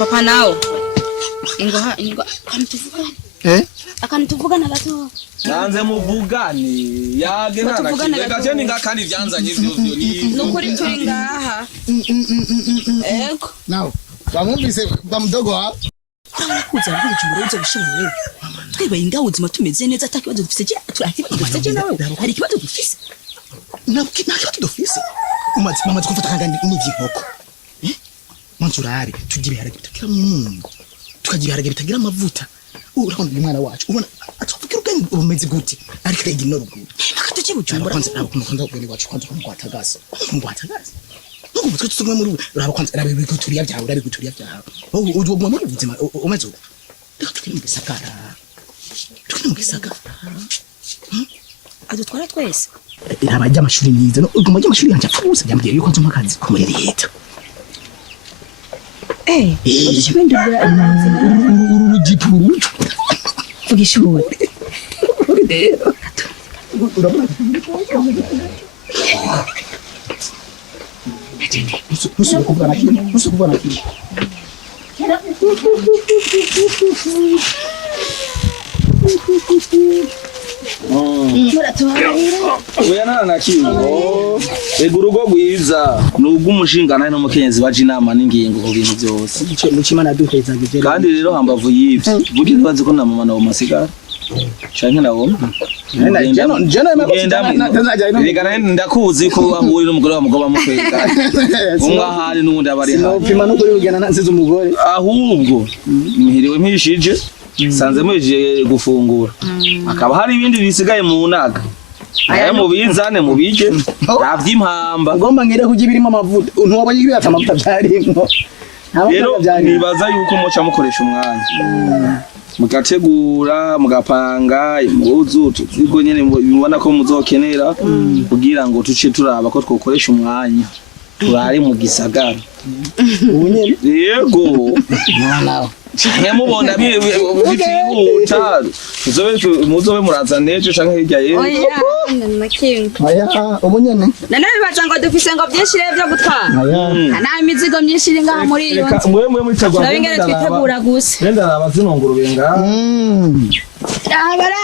Papa nao. Ingo kanituvugana. Akanituvugana gato. Nanze muvugani. Yage nana kigega cyane ngakandi byanzanye byo ni. Nukuri twengaha. Ego. Nao. Bamwumvise bamudogo ha. Kuza kwicumura uzo bishobora. Twibaye ingaho zima tumeze neza atakibazo dufise je dufise nawe. Hari ikibazo dufise. Ntabwo dufise. Umaze gufata kangandi n'ivy'inkoko. Manzurari tugira ibiharage bitagira umunyu. Tukagira ibiharage bitagira amavuta. Urabona umwana wacu ubona atufukira ubwenge ubumeze gute ariko ignore ruguru. Nakatuci bujumbura kwanza nabakunda ubwenge wacu kwanza kumugwatagaza. Nuko mutwe tusumwe muri uraba kwanza arabe biguturiya byawe arabe guturiya byawe. Uwo mu buzima umaze uko. Reka tukiri mu gisagara. Adutwara twese. Irabajya amashuri nize no ubwo majya amashuri yanje apfuza byambwiye yuko nzoma akazi ko muri leta. Ushibendera urugipuru. Ugishuwe. Urabona. Musu kubana kindi. Oya nana kingo. Egurugo gwiza nubwo umushingana n'umukenyezi baje inama n'ingingo ku bintu byose. Mucimana duheza gije. Kandi rero hambavu yivyo. Buryo twazi ko na mama na masigara. Canke nawo. Jana ndakuzi ko wahuri n'umugore wa mugoba mukwega. Umwe ahari n'undi abari hano. Nopima no kuri ugena nasize umugore. Ahubwo mihiriwe mpishije. Sanze mweje gufungura. Akaba hari ibindi bisigaye mu naga. Aya mubizane mubije. Navyimpamba. Ngomba ngire kujya birimo amavuta. Ntuwaba yibata amavuta byarimo. Rero nibaza yuko muca mukoresha umwanya. Mugategura mugapanga impuzu tuzigo nyene bibona ko muzokenera kugira ngo tuce turaba ko twokoresha umwanya. Turari mu gisagara. Unyene. Yego. Nawe. Mubona bihuta muzobe muraza nejo canke hirya yejo. Oya nakinga. Aya ubunyene. Nanabibaza ngo dufise ngo byinshi rero byo gutwara. Ana imizigo myinshi iri ngaha muri iyo. Mwe mwitegura. Nabingere twitegura gusa. Nenda abazinongura benga. Raba.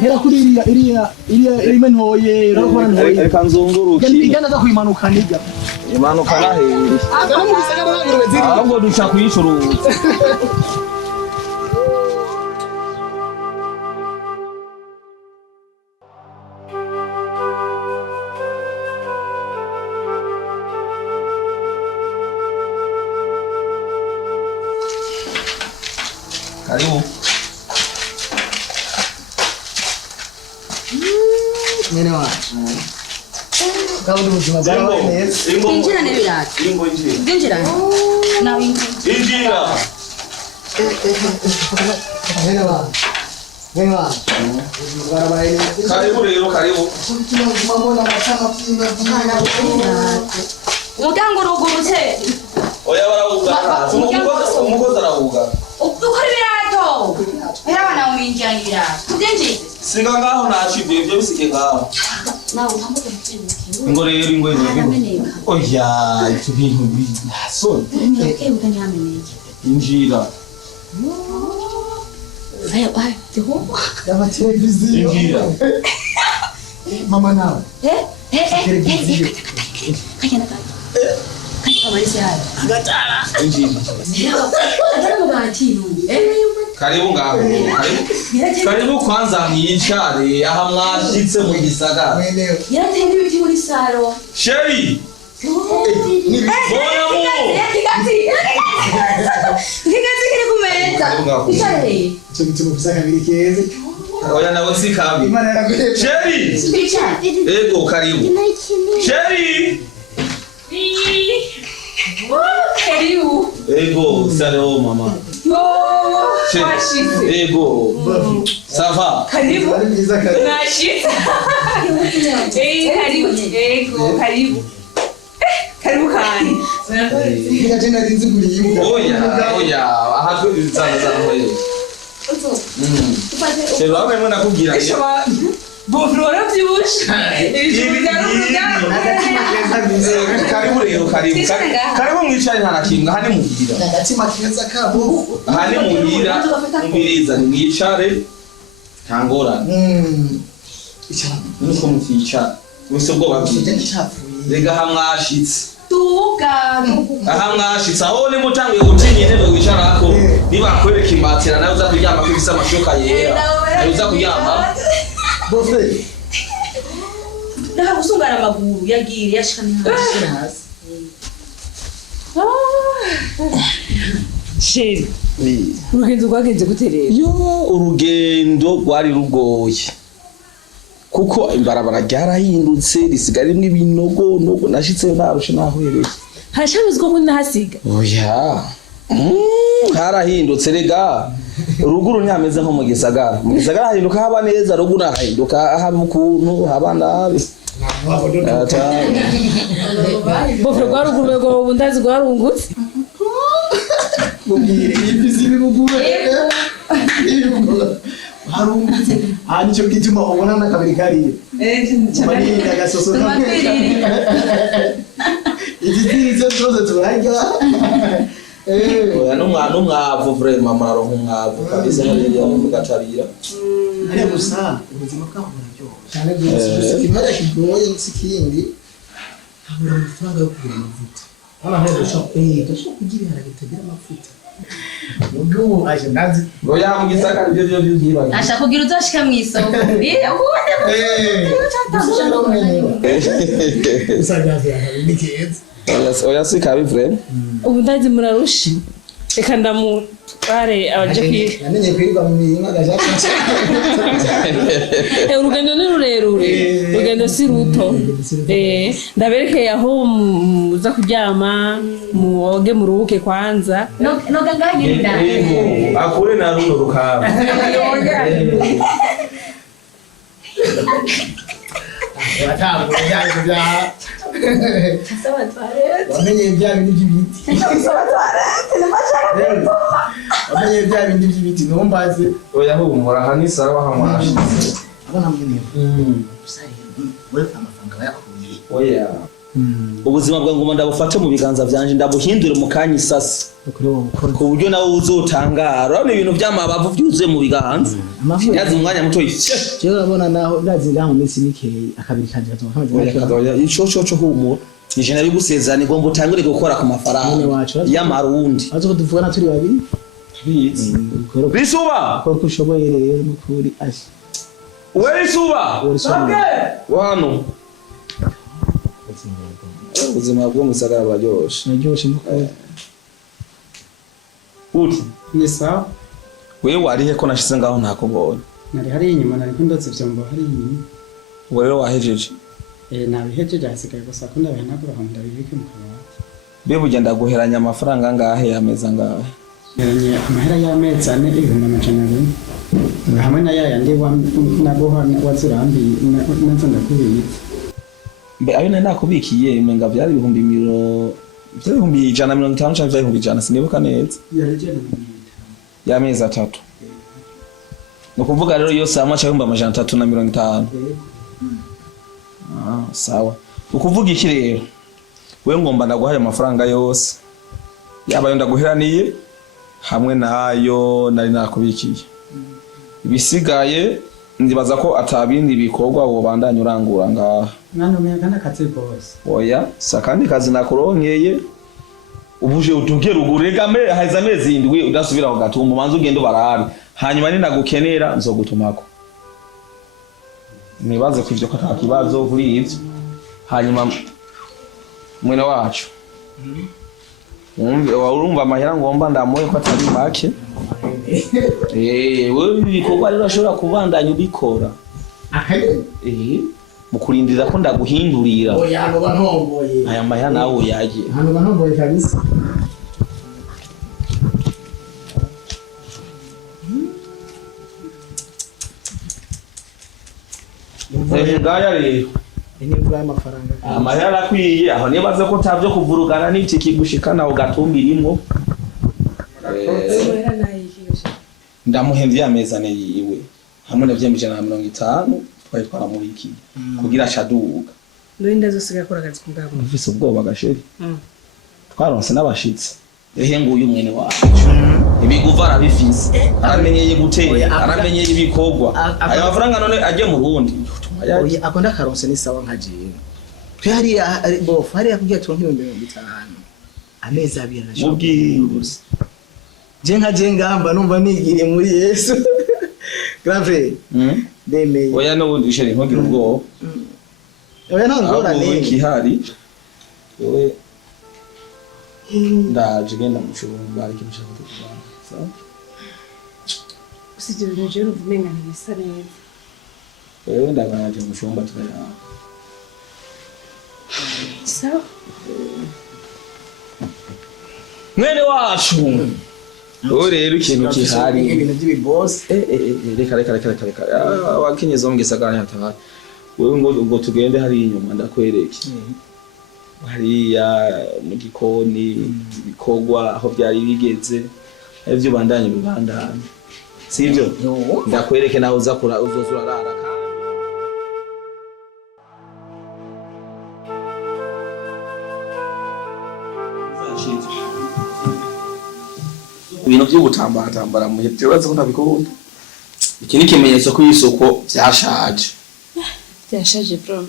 Hera kuri iriya irime ntoye urabona ntoye. Reka nzunguruki. Igana za kwimanuka nijya. Imanuka naheri. Ahubwo duca kuyishuruza. Karibu. Nene wa. Kabudu muzima bwarabaye neza. Injira n'ibirati. Injira. Nawe injira. Nene wa. Barabaye neza. Karibu rero karibu. Mbona matama Umuryango urugurutse. Oya barawuga. Umukozi arawuga. Ukora ibirato. Era bana uminjira n'ibirato. Udenje. Singa ngaho nacibye ibyo bisike ngaho. Nawe utambuke mutsinda. Ngo rero ingo y'ibintu. Oya icyo bintu biso. Utanyamenyeke. Injira. Aya teho. Yaba televiziyo. Injira. Mama nawe. Kajana kajana. Kamarisi haya. Agatara. Injira. Atara mugati. Karibu ngaho. Karibu kwanza mwicare aha mwashitse mu gisagara. Yarateye n'ibiti muri saro. Sheri. Kigati kiri kumeza. Ishare. Cyo gituma bisaka biri keze. Oya nawe si kabi. Imana yaraguhe. Sheri. Ego karibu. Sheri. Karibu. Ego salo mama. Ego. Sava. Karibu. Nashitse. Karibu. Ego karibu. Karibu kani. Ngira tena rinziguriye. Oya. Aha twe bizana hoye. Sheri wawe mwana kugira. Bofrora byibushe. Ibijumba Karibu rero. karibu mwicare ntarakinga hani muhira agatima keza kabo hani muhira mbiriza mwicare ntangorane nuko muticara wese ubwoba bwije rega hamwashitse aha mwashitse aho ni mutanguye gutinya intebe wicarako nibakwereka imbatira nawe uza kuryama ko ifise amashoka yera nawe uza kuryama bofe Ndaha gusungara amaguru yagiye yashikana hasi. Sheri. Urugendo rwagenze guterera. Yo urugendo rwari rugoye. Kuko imbarabara ryarahindutse risigara imwe ibinogo nashitse narushe nahwereye. Harashabuzwa ko nahasiga. Oya. Harahindutse rega. Ruguru nyameze nko mu gisagara. Mu gisagara hahinduka haba neza ruguru hahinduka haba ukuntu haba nabi. Bofre kwa ruguru rwo bundazi rwarungutse. Mubwire ibizi bibugure. Harungutse. Nicyo gituma ubona nakabiri kariye. Cyane gasoso. Igitiri cyo cyose turajya. Oya n'umwavu vraiment muraronka umwavu kabisa hariya mu gacarira. Ari gusa ubuzima bwabo buraryoha. Cyane rwose imara kigoye n'ikindi. Habura amafaranga yo kugura amavuta. Hano hari gashobora kugira ibiharage bitagira amavuta. Ubwo aje nazi. Oya mu gisagara ibyo byibanye. Ashaka kugira uzashika mu isoko. Oya si kabi vraiment. Ubu ndazi murarushi. Reka ndamutware abaje kwiga. Namenye kwiga mu mirima gashaka. Urugendo ni rurerure. Urugendo si ruto. Ndaberekeye aho muza kuryama, muoge muruhuke kwanza. Noga nganye ndani. Akure na runo rukaba. Watamu yaje bya. Sawa tware. Wamenye bya bintu by'ibiti. Sawa tware. Nimashaka. Wamenye bya bintu by'ibiti nombaze. Oya humura hani sawa hamwashi. Abana mwenye. Usari. Wewe amafaranga yakuye. Oya. Ubuzima bwa ngoma ndabufate mu biganza byanje ndabuhindure mu kanyi isasi. Ku buryo nawe uzotangara ni ibintu by'amabavu byuzuye mu biganza. Yazi umwanya muto yice. Je urabona naho ndazinga mu minsi mikeyi akabiri kanje kazoya ico humura. Nije nari gusezerana igomba utangure gukora ku mafaranga y'amarundi. Azo kuduvugana turi babiri. Bizi. Bisuba. Ko kushoboye rero mukuri ashi. Wewe suba. Wano. Ubuzima bwo musagara bajyoshe. Najyoshe mukuri. Uti ni sawa wewe warihe ko nashize ngaho ntakubonye nari hari inyuma nari ndotse byombo hari inyuma wewe wahejeje nabihejeje hasigaye gusa ko ndabihanagura aho ndabibike mu kabati be bugenda guheranya amafaranga ngahe yameza ngahe yeranye amahera y'amezi 4 ibihumbi amajana hamwe na yayandi nagoha wazurambi nazo ndakubitse mbe ayo nakubikiye imenga byari ibihumbi 150 cyangwa ibihumbi 100 sinibuka neza y'amezi 3 no kuvuga rero yose amacha y'ibihumbi amajana 350 sawa ukuvuga iki rero we ngomba ndaguhaye amafaranga yose yaba yo ndaguheraniye hamwe nayo nari nakubikiye ibisigaye ndibaza ko atabindi bikorwa wo bandanye urangura ngaha nano meyagana kazi boss oya sakandi kazi nakuronkeye ubuje utuke rugurega haiza mezi indwi udasubira ku gatumba manzo ugende barari hanyuma ni nagukenera nzogutumako nibaze kuvyo ko atakibazo kuri ivyo hanyuma mwene wacu urumva amahera ngomba ndamoye ko atari make wewe ibikorwa rero ashobora kubandanya ubikora mukurindira ko ndaguhindurira oya ngo bantomboye aya mahera nawe yaje hano bantomboye kabisa ngaya rero ni kuri amafaranga amahera akwiye aho nibaze ko tavyo kuvurugana n'iki kigushikana ugatumbirimo ndamuhemvye amezane yiwe hamwe na 150 twari twaramubikiye kugira acaduga Ndoinda zosiga akora akazi kugabo. Ufise ubwoba gasheri. Twaronse n'abashitsi. Ehe nguyu mwene wacu. Ibiguva arabifise. Aramenyeye gutera, aramenyeye ibikogwa. Ayo mafaranga none aje mu Burundi. Oya akonda karonse ni sawa nka jewe. Twe hari bof hari yakubwiye turonke 50. Amezi abiri arashobora. Mubwiruse. Je nka je ngamba numva nigiriye muri Yesu. Grave. Demeye. Oya n'ubundi sheri nkogira ubwoba. Oya nta ngorane. Kihari. Wewe ndaje genda mu cyumba ariko nshaka kugana. Sawa? Usije nje uvumenga ntibisa neza. Wewe ndaganaje mu cyumba turaya. Sawa? Mwene wacu. Ore rero ikintu kihari ibintu by'ibiboss. Reka. Wakinyeza mu gisagara hatahari. Wewe ngo tugende hari inyuma ndakwereke. Hariya mu gikoni bikogwa aho byari bigeze ivyo bandanye bibandanye sivyo ndakwereke naho uzakura uzozura rara ibintu by'ubutambara mu kibazo ntabikunda iki ni kimenyetso ko isoko byashaje bro.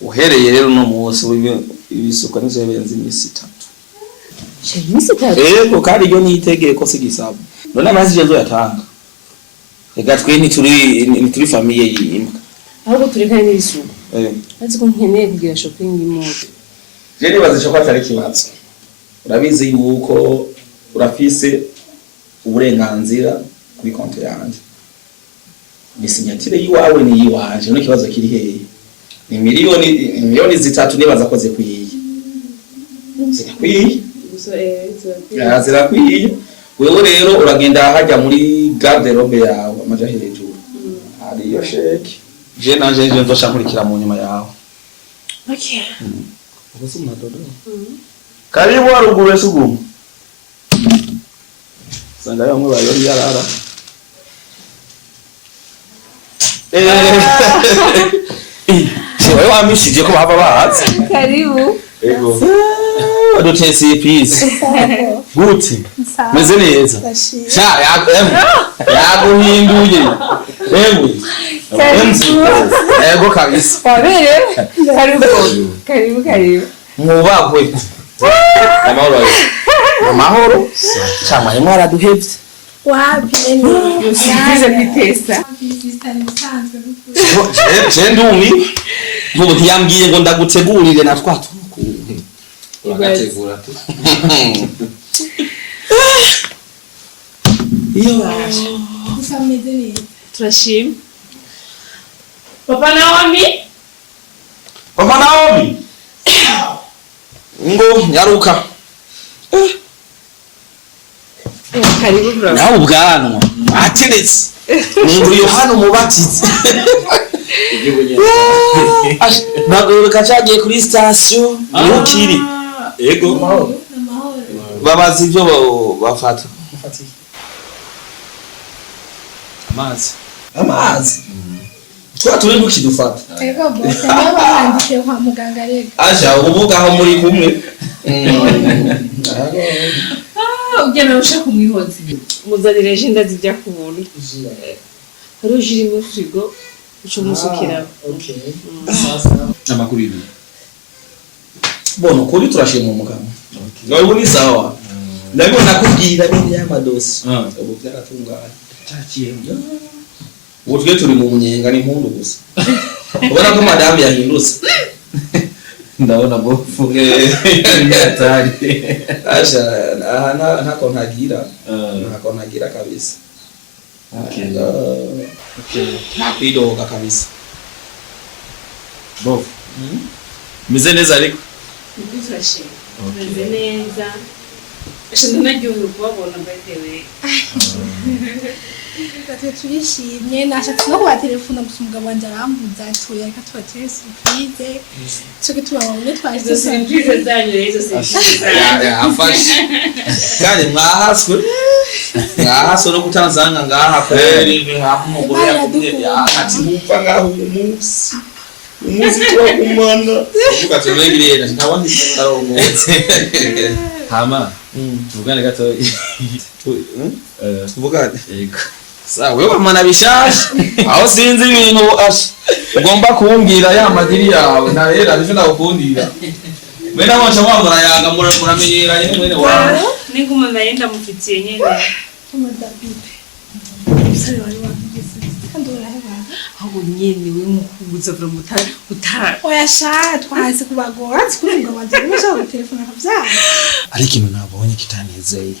Uhereye rero no munsi ibisuka nizo yabenze imisi 3. Imisi 3? Ko kandi yo nitegeko sigisaba. None amazi jezo yatanga. Ega twe ni turi famille yimbwa. Ahubwo turekane n'ibisuko. Azi ko nkeneye kugira shopping imoto. Je nibaze cyo kwatari kibazo. Urabizi yuko urafise uburenganzira kuri konti yanje. Ni sinyatire yiwawe ni yiwanje no kibazo kiri hehe. Ni miliyoni 3 nibaza ko zikwiye. Zikwiye. Zirakwiye. Wewe rero uragenda hajya muri garderobe yawe amaja hejuru. Ari yo sheki. Je nanje ndoshaka kurikira mu nyuma yawe. Okay. Ubuso mnadodo. Karibu aruguru esugumu. Sanga yamwe bayori yarara. Wewe wamishije ko baba bahatse. Karibu. Ego. Adotesi peace. Guti. Meze neza. Sha yaguhinduye. Ego kabisa. Wabere. Karibu. Mubagwe. Amahoro. Chama yemwe araduhevye. Wapi usikize bitesa. Je ndumi. Ngo ntiyambwiye ngo ndagutegurire na twatu. Bagategura tu. Iyo usameze neza. Turashima. Papa Naomi. Ngo nyaruka. Karibu bro. Nawe ubwanwa ateretse. Ningo Yohana umubatizi. Nagoro kacagiye kuri station yukiri. Ego. Babazi ibyo bafata. Amazi. Turi mukidufata. Ego bote niba bandike kwa muganga rega. Aja ubuga aho muri kumwe. Ugena ushaka kumwihoza. Muzanire jinda zijya kubuntu. Haro jiri mu frigo uco musukira. Okay. Amakuru ibi. Bono kuri turashima umugabo. Nawe uri sawa. Ndabwo nakubwira ibindi y'amadosi. Ubu byaratungana. Cyakiyenge. Ubwo turi mu munyenga n'impundu gusa. Ubona ko madame yahindutse. Ndabona bofu yatari. Asha ntako ntagira kabisa. Okay. Ntakwidoga kabisa. Bofu. Mize neza ariko. Ndifashe. Mize neza. Ashaka najyo kubabona batewe. Gatwe turishimye nashatse no kuba telefone gusa umugabo wanje arambuza atuye reka tubatere surprise. Cyo tubabone twaje surprise zanyu rero afashe. Kandi mwahaswe. Ngahaso no kutanzanga ngaha kweli hapo mugore yakubye ati mupfa ngaho umunsi. umunsi turakumana ukatemegirira ntabandi arongoze hama tuvugane gato tuvugane yego sawa wewe amana bishasha aho sinzi ibintu asha ugomba kumbwira ya madiri yawe na rero ariko ndakundira mwena wacha wabura yanga muramenyeranye mwene wawe ninguma naenda mufitiye nyene Sari wari wabigize kandi uraheba aho nyene we mukubuza vura mutara oya sha twahise kubagora zikurunga banje n'ushaka telefone akavyara ari ikintu nabonye kitanezeye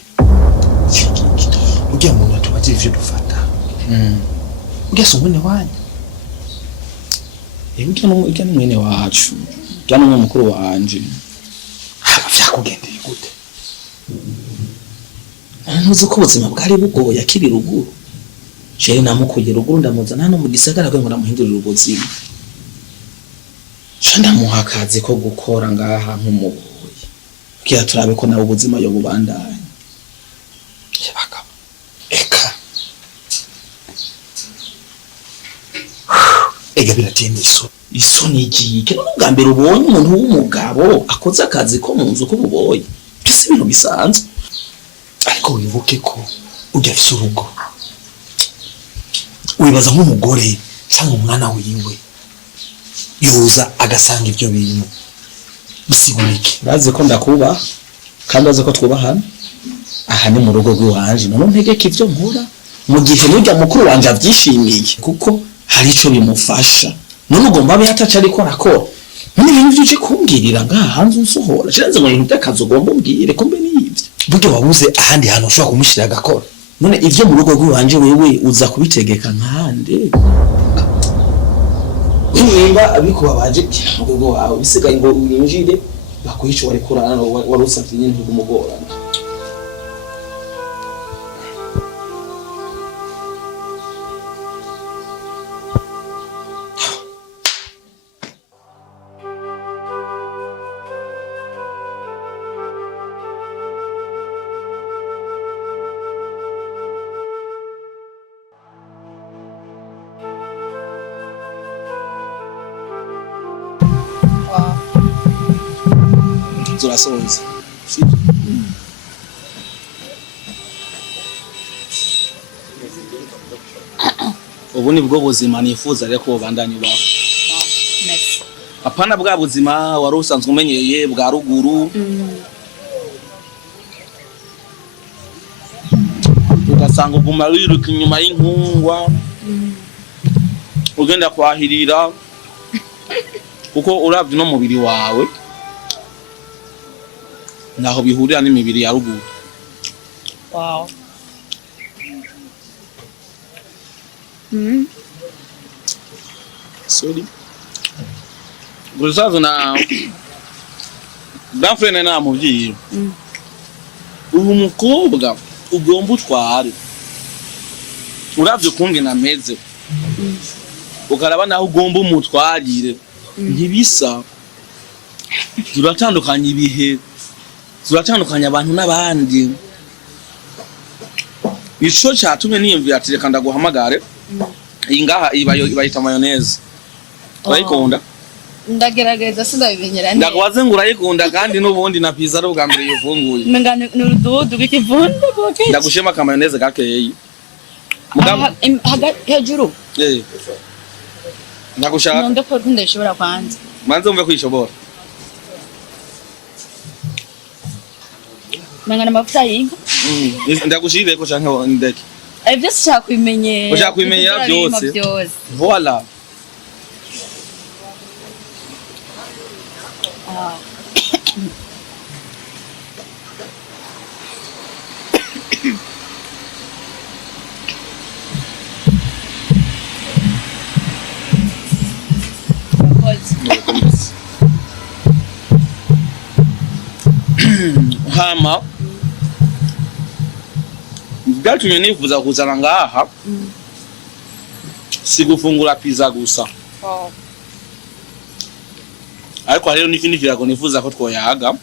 ugiye mu ntu bagira ivyo dufata ugiye sumune wanyu ujya n'umwene wacu ujya n'umwe mukuru wanje vyakugendeye gute ntuzi ko ubuzima bwari bugoye akiri ruguru jewe namukuye ruguru ndamuzana hano mu gisagara kwe ngo namuhindurire ubuzima ca ndamuha akazi ko gukora ngaha nk'umuboyi kugira turabe ko nawe ubuzima yo bubandanya yebaka eka ega birateye isoni igike none bwa mbere ubonye umuntu w'umugabo akoze akazi ko mu nzu k'ububoyi byose ibintu bisanzwe ariko wibuke ko ujya afise urugo wibaza nk'umugore cyangwa umwana wiwe yoza agasanga ibyo bintu bisigurike urazi ko ndakubaha kandi azi ko twubahana aha ni mu rugo rw'iwanje none ntegeka ivyo nkora mu gihe n'ujya mukuru wanje avyishimiye kuko hari ico bimufasha none ugomba abe hataca ariko arakora none ibintu vyuje kumbwirira ngaha hanze unsohora kirenze mu bintu by'akazi ugomba umbwire ko mbe n'ivyo buryo wabuze ahandi hantu ushobora kumushyira agakora none ivyo mu rugo rw'iwanje wewe uza kubitegeka nkande nimba abikuba baje mu rugo wawe bisigaye ngo winjire bakwica wari kurana wari usavye nyine ntugumugorana zurasoza ubu ni bwo buzima nifuza rero ko bandanye ubaho apana bwa buzima wari usanzwe umenyeye bwa ruguru ugasanga uguma wiruka inyuma y'inkungwa ugenda kwahirira kuko uravye no mubiri wawe naho bihurira n'imibiri ya ruguru. Wow. Sorry. Gusaza na Danfrene na muvyiye. Ubu mukobwa ugomba utware. Uravye kungena meze. Ukaraba naho ugomba umutwarire. Ntibisa. Turatandukanye ibihe. Turatandukanya abantu n'abandi. Ico cyatumye niyumvira ati reka ndaguhamagare. Ingaha ibayita mayonnaise. Urayikunda? Ndagerageza sindabimenyera neza. Ndakwaze ngo urayikunda kandi n'ubundi na pizza ari ubwa mbere yifunguye. Menga n'urududu rw'ikivundo boke. Ndagushema ka mayonnaise gakeyi. Mugabo hejuru. Ndagushaka. Nonde ko ndashobora kwanza. Manze umve kwishobora. Menga n'amavuta y'inka. Ndagushire ko canke ndeke. Byose cyakwimenyera. Ushaka kwimenyera byose. Voilà. Hama byatumye nifuza kuzana ngaha si gufungura pizza gusa ariko rero n'ikindi kirago nifuza ko twoyaga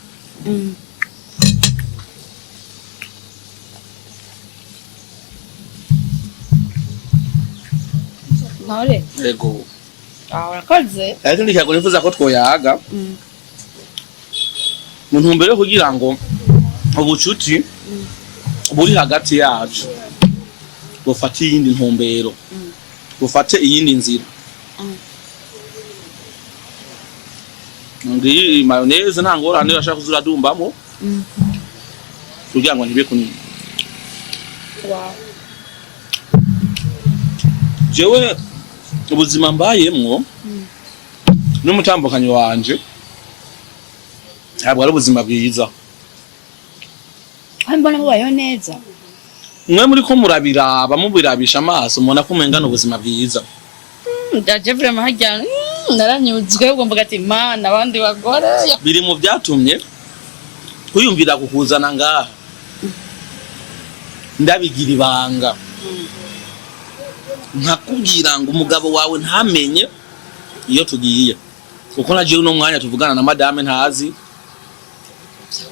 Nore yego urakoze ariko ndikago nifuza ko twoyaga mu ntumbero yo kugira ngo ubucuti buri hagati yacu bufate iyindi ntumbero bufate iyindi nzira ngiyi mayonnaise nta ngorane urashaka kuzura dumbamo kugira ngo ntibe kunini jewe ubuzima mbayemwo n'umutambukanyi wanje ntabwo ari ubuzima bwiza mbona mubayeho neza mwe muri ko murabiraba mubirabisha amaso mubona ko mengana ubuzima bwiza ndaje vraiment hajya naranyuzwe ubwo mvuga ati mana abandi bagore biri mu byatumye kuyumvira kukuzana ngaha ndabigira ibanga nkakubwira ngo umugabo wawe ntamenye iyo tugiye kuko naje uno mwanya tuvugana na madame ntazi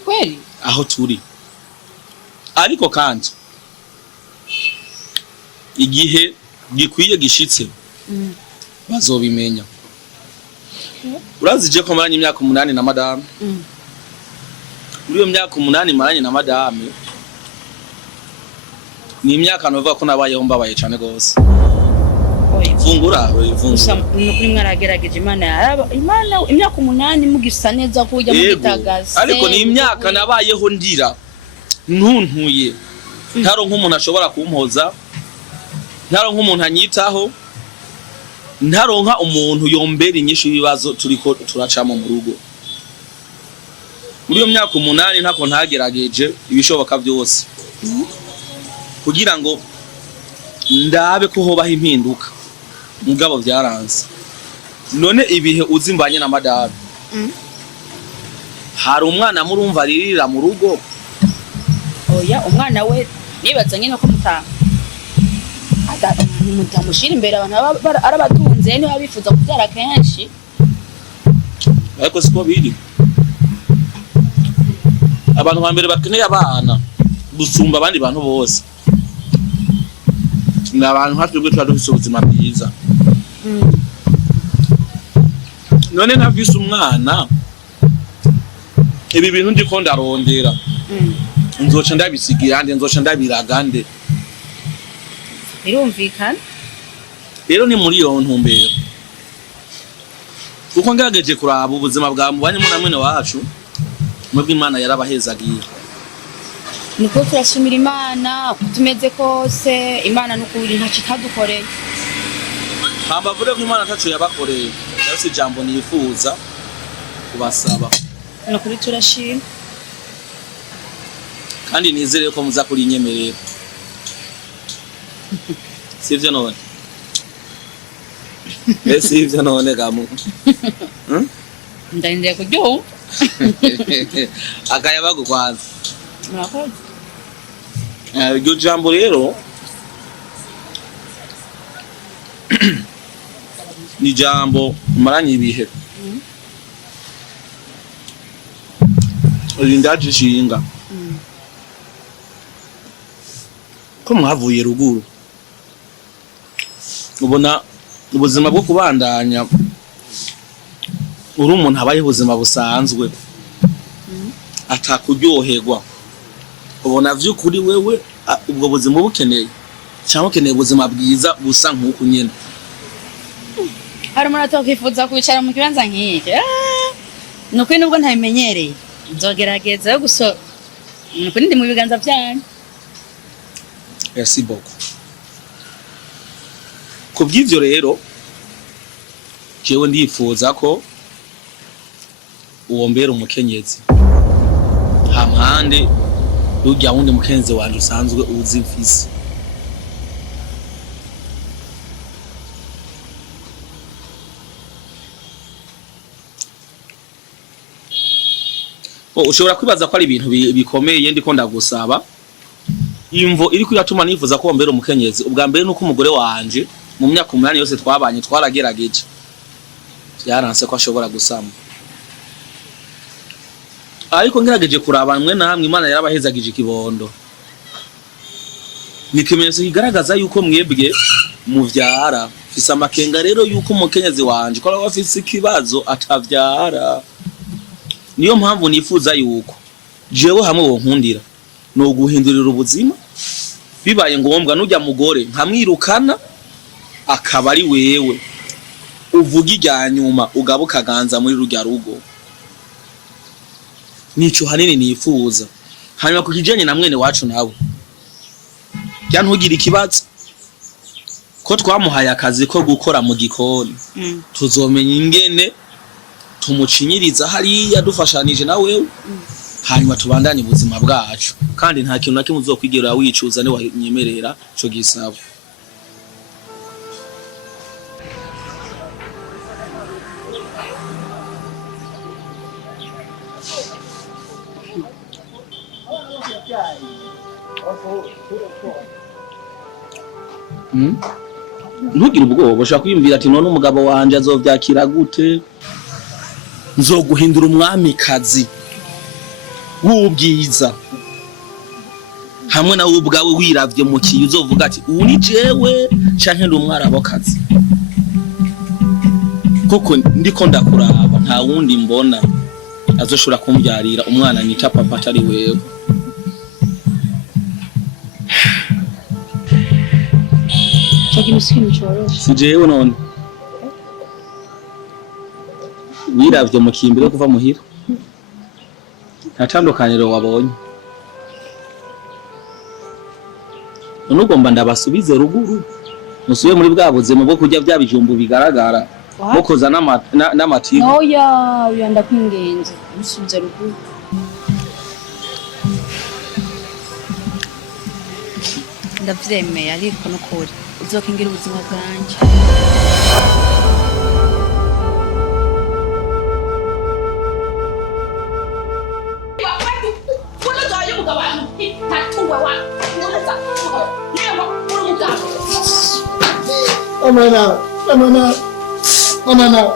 kweli aho turi ariko kandi igihe gikwiye gishitse bazobimenya urazije ko maranye imyaka 8 na madame muri iyo myaka 8 maranye na madame ni imyaka novuga ko nabayeho mbabaye cyane gose fungura kuri mwaragerageje imana imyaka 8 mugisa neza ko ujya mugitagaza ariko ni imyaka nabayeho ndira ntuntuye ntaro nk'umuntu ashobora kumpoza ntaro nk'umuntu anyitaho ntaronka umuntu yombera inyishu ibibazo turiko turacamo mu rugo muri iyo myaka 8 ntako ntagerageje ibishoboka byose kugira ngo ndabe ko hobaho impinduka mugabo byaranze none ibihe uzimbanye na madame hari umwana murumva ririra mu rugo oya umwana we nibaza nyine ko mutamushira imbere abantu arabatunze niho abifuza kubyara kenshi ariko siko biri abantu bambere bakeneye abana gusumba abandi bantu bose ni abantu hatwebwe twadufise ubuzima bwiza none navise umwana ibi bintu ndiko ndarondera nzoca ndabisigira nde nzoca ndabiraga nde birumvikana rero ni muri iyo ntumbero kuko ngerageje kuraba ubuzima bwa mubanyemo na mwene wacu mwebwe Imana yarabahezagiye niko turashimira Imana kutumeze kose Imana n'ukuri nta kitadukoreye hambavuye ko Imana tacu yabakoreye cyose jambo nifuza kubasaba n'ukuri turashima kandi nizere ko muza kuri inyemerero sivyo none sivyo none gamu ndandeye kujyo akayaba gukwanza murakoze iryo jambo rero ni jambo maranye ibihe rindaje shinga ko mwavuye ruguru ubona ubuzima bwo kubandanya uri umuntu abaye ubuzima busanzwe atakuryoherwa ubona vy'ukuri wewe ubwo buzima bukeneye cyangwa ukeneye ubuzima bwiza busa nk'uko nyene hari umuntu atokwifuza kwicara mu kibanza nk'iki nukuri nubwo ntabimenyereye nzogerageza yo guso nukuri ndi mu biganza byanyu merci beaucoup kubw'ivyo rero jewe ndifuza ko uwombera umukenyezi hampande y'urya wundi mukenzi wanje usanzwe uzi mfise ushobora kwibaza ko ari ibintu bikomeye ndiko ndagusaba imvo iri kuyatuma nifuza ko wombera umukenyezi ubwa mbere nuko umugore wanje mu myaka 8 yose twabanye twaragerageje yaranse ko ashobora gusama ariko ngerageje kuraba mwe namwe Imana yarabahezagije ikibondo ni kimenyetso kigaragaza yuko mwebwe muvyara fisa amakenga rero yuko umukenyezi wanje ko aba afise ikibazo atavyara. Niyo mpamvu nifuza yuko jewe hamwe wonkundira no guhindurira ubuzima, bibaye ngombwa nujya mugore nkamwirukana akaba ari wewe uvuga ijya nyuma ugabuka ganza muri rujya rugo. Nico hanini nifuza. Hanyuma kukijanye na mwene wacu nawe ntugire ikibazo ko twamuhaye akazi ko gukora mu gikoni, tuzomenya ingene tumucinyiriza hariya dufashanije na wewe, hanyuma tubandanye ubuzima bwacu, kandi nta kintu na kimwe uzokwigera wicuza ne wanyemerera cyo gisaba. Ntugire ubwoba, ushaka kwiyumvira ati none umugabo wanje azovyakira gute, nzoguhindura umwamikazi w'ubwiza, hamwe nawe ubwawe wiravye mu kiyo uzovuga ati ubu ni jewe canke ndi umwarabokazi, kuko ndiko ndakuraba nta wundi mbona azoshobora kumbyarira umwana nyita papa atari wewe. Si jewe none wiravye mu kimbiro kuva muhira, nta tandukaniro wabonye. None ugomba ndabasubize ruguru, musuye muri bwa buzima bwo kurya bya bijumbu bigaragara mukoza n'amatigo. Oya ndakwingenze musubize ruguru. Ndavyemeye ariko nukuri uzokingira ubuzima bwanje. Amana